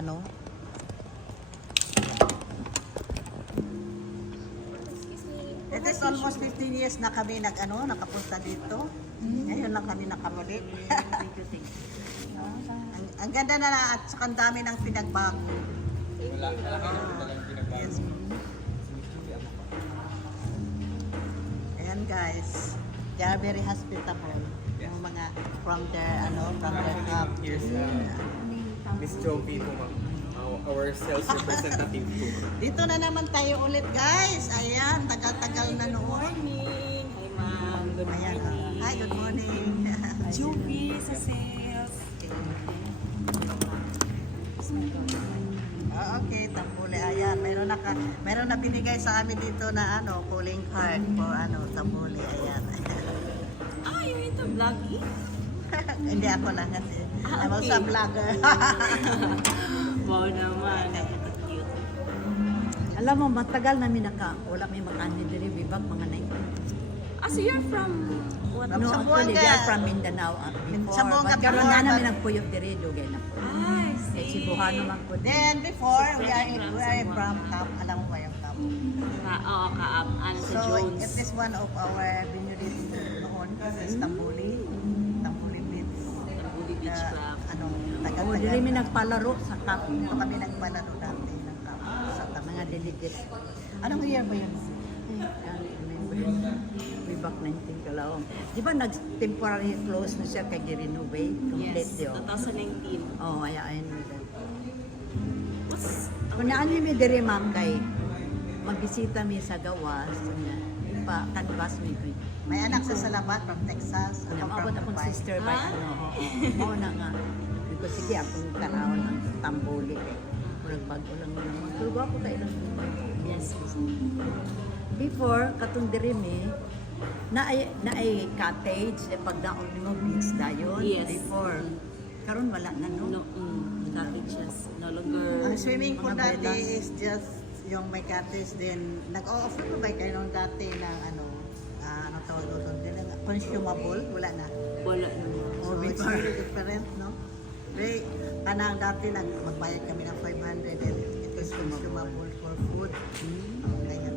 Ano? It is almost 15 years na kami nakapunta dito. Ngayon lang kami nakabalik. ang ganda na at saka ang dami ng pinagbago. Yes. Ayan guys, they are very hospitable. Yung mga from their camp. Here's Miss Jovi po, ma'am. Our sales representative po. Dito na naman tayo ulit guys. Ayan, tagal-tagal na noon. Morning! Hi ma'am, good Ayan, morning. hi, good morning. Jovi sa sales. Okay, Tambuli. Ayan, meron na binigay sa amin dito na calling card for Tambuli. Ayan. Ah, yung ito, vloggy? Hindi ako lang kasi. I'm also a vlogger. Wow naman, napaka-cute. Alam mo, matagal namin wala may makanin diri bibag mga 19. Ah, so you're from what? From No, actually, they are from Mindanao before. Sambuanga, But karon before, na namin but- nagpuyok diri dugay na po. Ah, I Kay see. Cebuano naman po. Then before, So, we are from camp. Alam mo ba yung camp? Oo, kaap. Ano sa So, Jones? it is one of our vineyards noon. Is Tambuli. Tambuli Beach. Tambuli Beach Club. Oh, diri mi nagpalaro sa camp. Dito kami nagpalaro dati ng camp sa Mga Tambuli. delegate. Anong year ba yun? Way back 19 kalawang. Di ba nag-temporary close na siya kay gi-renovate Yes, completely? 2019. Oh, ayun. What's... Kung naani mi diri ma'am kay magbisita mi sa gawas, pa canvas mi ko. May anak sa Salamat from Texas. Ako Namabot from akong Dubai. sister by Ah? mao na nga. Because sige akong tanawon ang Tambuli kay murag bago lang mo naman. Pero ako kay ilang Yes. before katong diri mi na ay cottage pag daon mo beach dayon Yes. before. Karon wala na no. No, cottages. No longer... Ang swimming pool Mga dati belas. is just yung may cottage din. Nag-o-offer pa ba kayo nung dati ng anong tawag doon? Consumable? Wala na. Wala naman. So it's really different, no? Ray, kanang dati magbayad kami ng 500 and it is consumable for food. Ganyan.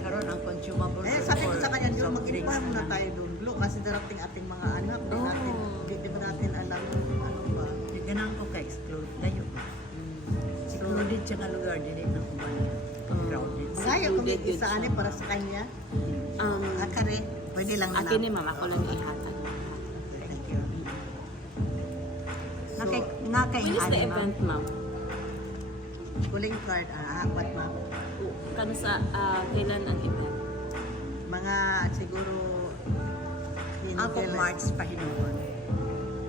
Karon ang consumable. Sabi ko for sa kanya, soft mag-inform drinks muna na. tayo doon, Glo, kasi darating ating mga anak. Oh. Di ba natin alam kung ano ba. Di ganang ko ka-exclude layo. Excluded siya nga lugar dili na kumain. Crowded. Ngayon kung Secluded yun isa siya. para sa kanya, Um, akare, pwede lang akin ni ma'am, ako lang ihatag. Thank you. So, Nga kay When is the ani, ma'am. event, ma'am? calling card, what ma'am? Kano sa, kailan ang event? Mga siguro Ako kailan- March pa hinuon.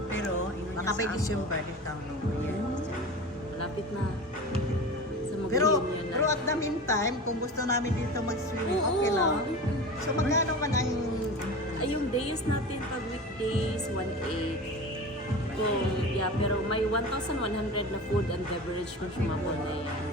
Pero ingon Baka niya by sa ako, December this time, no? yes. Malapit na. Sa mga Pero reunion na. pero at the meantime, kung gusto namin dito mag-swimming, Oo. okay lang. So magkano man ang Ay, yung days natin pag weekdays, 1,800. Pero may 1,100 na food and beverage consumable na yan.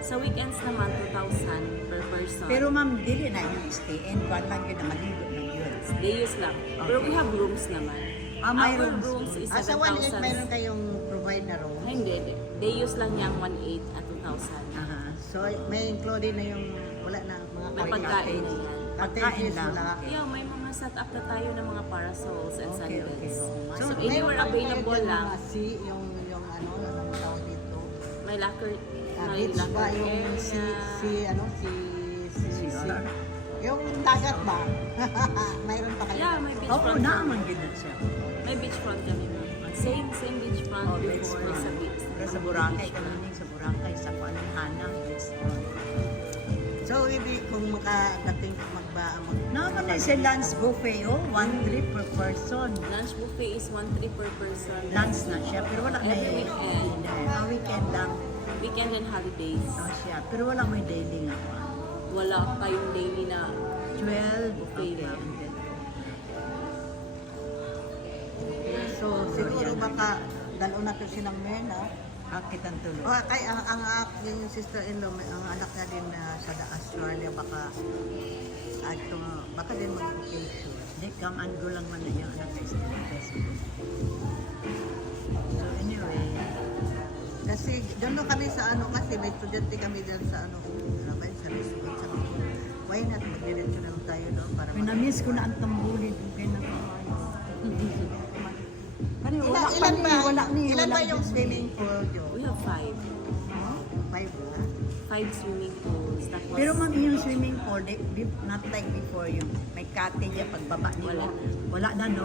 Sa weekends naman, 2,000 per person. Pero ma'am, dili na yung stay in. Kwan lang yun, maligo lang yun. Days lang. Pero we have rooms naman. May Our rooms. is sa 1.8 7,000. mayroon kayong provide na room? Ay, hindi. Day use lang niyang 1,800 at 2,000. Aha. So may included na yung wala na mga May pagkain na yan. Pagkain lang. wala. Yeah, may mga set up na tayo ng mga parasols and Okay, sandals. okay. So, meron anywhere pa kayo available dyan lang. mga sea, yung anong tawag dito? May locker, may Beach ba locker yung area. CR? yung dagat ba? Mayroon pa kayo? Yeah, may beach Oo, front. naaman yun na siya. May beach front kami ma'am. Same beach front Oh, beach before front. sa beach. Pero sa Boracay, kami sa Boracay, sa Panihana, beach front. So, ibig kung makadating Naman na siya lunch buffet, oh, 1 trip per person. Lunch buffet is 1,300 per person. Lunch na siya, pero wala na Every weekend. Weekend lang. Weekend and holidays. Oh, siya. Pero wala may daily nga po. Wala kayong daily na 12, buffet okay. ma'am. So, siguro baka dalo na to silang Mena. Akit ang tulo. O, kay ang aking sister-in-law, ang anak niya din sa Australia, baka din mag-vacation. Hindi, come and go lang man na yung anak sa student. So anyway, Kasi doon kami sa ano, kasi may estudyante kami dyan sa ano, sa resort, sa mga. Why not mag-diretso na lang tayo, no? Para Pinamiss ko na ang tambuli doon kay na Kani wala pa ni, wala ni. Ilan wala ba yung din. swimming pool, Jo? We have 5. 5 ba? 5 swimming pools. Tapos, Pero ma'am, yung swimming pool, not like before yung may cottage yung pagbaba niyo. Wala. Wala na, no?